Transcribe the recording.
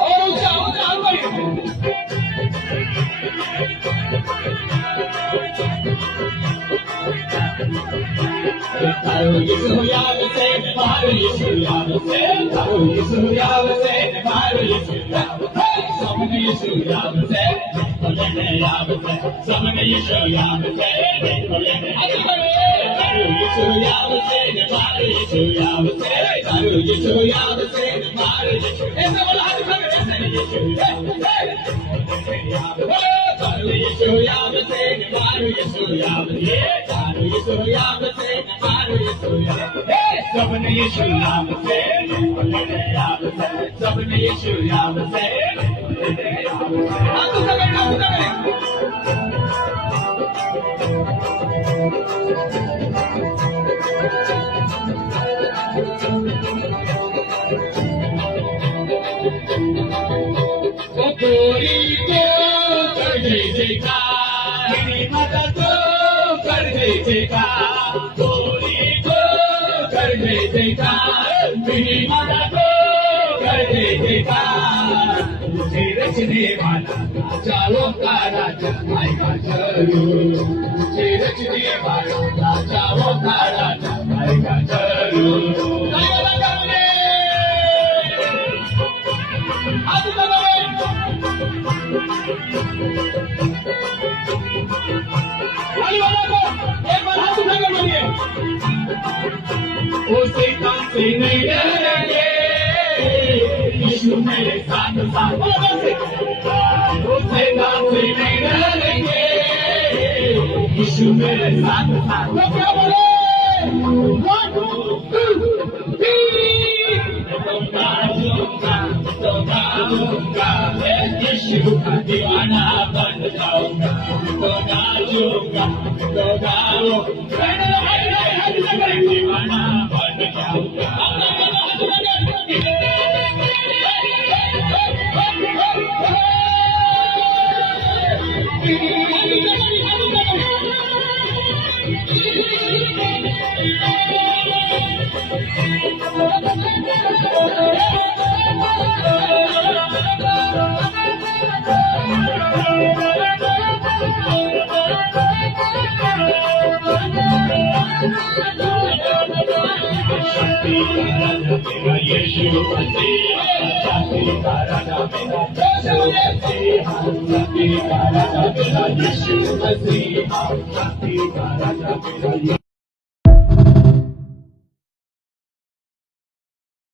और ऊंचा Taru Yeshu Yavase, Taru Yeshu Yavase, Taru Yeshu Yavase, Taru Yeshu Yavase, Samana Yeshu Yavase, Samana Yavase, Samana Yeshu Yavase, Taru Yeshu Yavase, Taru Yeshu Yavase, Taru Yeshu Yavase, Taru Yeshu. Esa bola hadi kare, esa ni Yeshu. Taru Yeshu Yavase, Taru Yeshu Yavase, Taru Yeshu Yavase. Sabne Yeshu Yavase, Sabne Yeshu Yavase. Aku sampai. Puri ko kar jayekar, Meri Mata ko kar jayekar. Meri Mata ko kar jayekar. मुझे रचने वाला राजा का राजा आएगा जरूर. मुझे रचने वाला राजा का राजा आएगा जरूर. उसे काम से नहीं डरेंगे, यीशु मेरे साथ साथ. उसे काम से नहीं डरेंगे, यीशु मेरे साथ साथ. तो क्या बोले? 1, 2, 3. यीशु का दीवाना बन जाऊंगा. तो नाचूंगा, तो गाऊंगा, दीवाना बन जाऊंगा. यीशु मसीह, शांति का राजा मेरा यीशु मसीह, शांति का राजा मेरा यीशु मसीह, शांति का राजा मेरा.